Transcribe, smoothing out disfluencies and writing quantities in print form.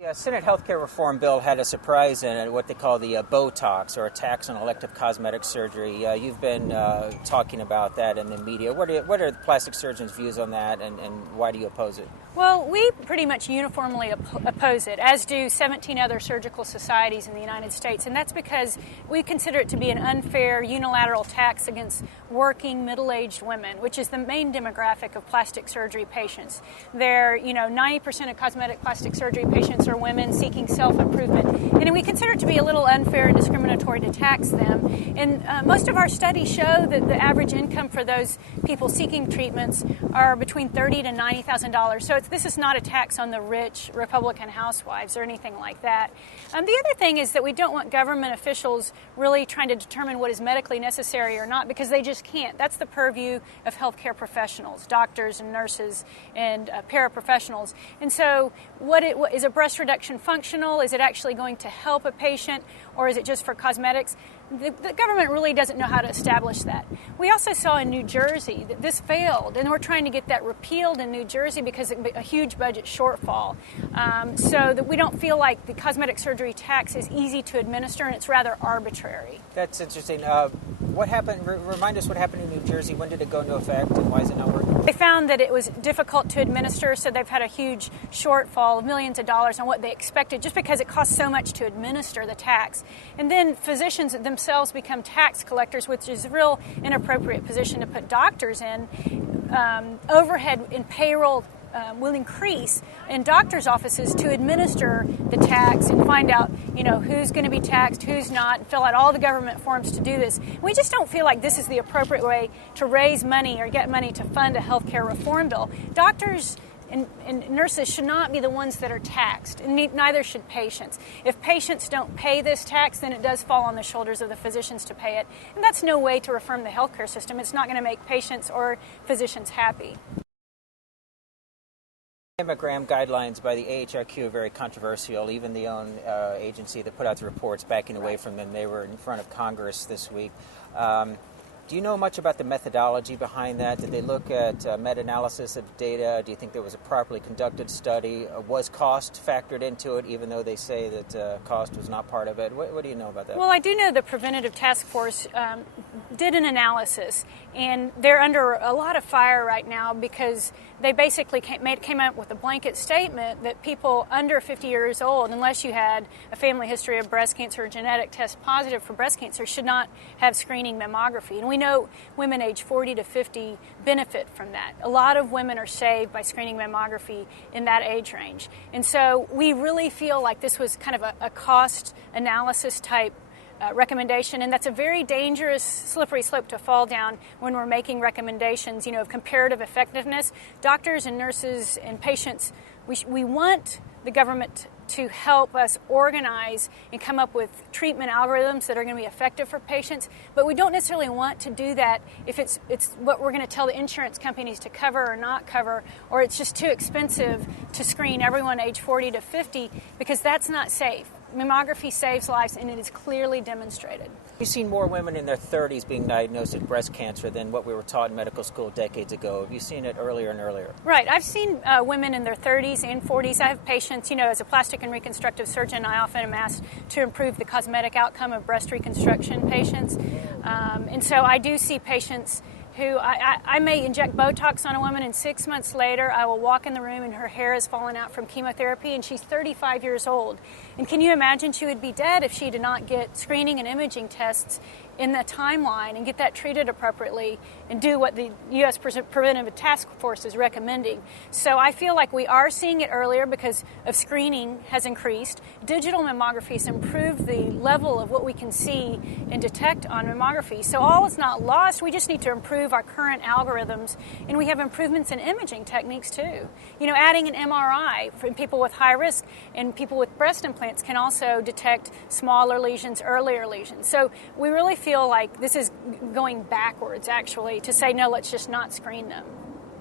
The Senate healthcare reform bill had a surprise in it, what they call the Botax, or a tax on elective cosmetic surgery. You've been talking about that in the media. What are the plastic surgeons' views on that, and why do you oppose it? Well, we pretty much uniformly oppose it, as do 17 other surgical societies in the United States, and that's because we consider it to be an unfair unilateral tax against working middle-aged women, which is the main demographic of plastic surgery patients. 90% of cosmetic plastic surgery patients are women seeking self-improvement, and we consider it to be a little unfair and discriminatory to tax them. And most of our studies show that the average income for those people seeking treatments are between $30,000 to $90,000. So this is not a tax on the rich Republican housewives or anything like that. The other thing is that we don't want government officials really trying to determine what is medically necessary or not, because they just can't. That's the purview of healthcare professionals, doctors and nurses and paraprofessionals. And so what is a breast reduction functional? Is it actually going to help a patient, or is it just for cosmetics? The government really doesn't know how to establish that. We also saw in New Jersey that this failed, and we're trying to get that repealed in New Jersey because of a huge budget shortfall, so that we don't feel like the cosmetic surgery tax is easy to administer and it's rather arbitrary. That's interesting. What happened? Remind us what happened in New Jersey. When did it go into effect, and why is it not working? They found that it was difficult to administer, so they've had a huge shortfall of millions of dollars on what they expected, just because it costs so much to administer the tax. And then physicians themselves become tax collectors, which is a real inappropriate position to put doctors in. Overhead and payroll will increase in doctors' offices to administer the tax and find out, who's going to be taxed, who's not, and fill out all the government forms to do this. We just don't feel like this is the appropriate way to raise money or get money to fund a healthcare reform bill. Doctors and nurses should not be the ones that are taxed, and neither should patients. If patients don't pay this tax, then it does fall on the shoulders of the physicians to pay it, and that's no way to reform the healthcare system. It's not going to make patients or physicians happy. Mammogram guidelines by the AHRQ are very controversial. Even the own agency that put out the reports backing away from them, they were in front of Congress this week. Do you know much about the methodology behind that? Did they look at meta-analysis of data? Do you think there was a properly conducted study? Was cost factored into it, even though they say that cost was not part of it? What do you know about that? Well, I do know the Preventative Task Force did an analysis, and they're under a lot of fire right now because they basically came up with a blanket statement that people under 50 years old, unless you had a family history of breast cancer or genetic test positive for breast cancer, should not have screening mammography. And we know women age 40 to 50 benefit from that. A lot of women are saved by screening mammography in that age range. And so we really feel like this was kind of a cost analysis type recommendation, and that's a very dangerous, slippery slope to fall down when we're making recommendations, of comparative effectiveness. Doctors and nurses and patients, we want the government to help us organize and come up with treatment algorithms that are going to be effective for patients, but we don't necessarily want to do that if it's what we're going to tell the insurance companies to cover or not cover, or it's just too expensive to screen everyone age 40 to 50, because that's not safe. Mammography saves lives, and it is clearly demonstrated. We've seen more women in their 30s being diagnosed with breast cancer than what we were taught in medical school decades ago. Have you seen it earlier and earlier? Right. I've seen women in their 30s and 40s. I have patients, as a plastic and reconstructive surgeon, I often am asked to improve the cosmetic outcome of breast reconstruction patients. And so I do see patients who I may inject Botox on a woman, and 6 months later I will walk in the room and her hair is falling out from chemotherapy, and she's 35 years old. And can you imagine she would be dead if she did not get screening and imaging tests in the timeline and get that treated appropriately and do what the U.S. Preventative Task Force is recommending. So I feel like we are seeing it earlier because of screening has increased. Digital mammography has improved the level of what we can see and detect on mammography. So all is not lost. We just need to improve our current algorithms, and we have improvements in imaging techniques too. Adding an MRI for people with high risk and people with breast implants can also detect smaller lesions, earlier lesions. So we really feel like this is going backwards, actually, to say, no, let's just not screen them.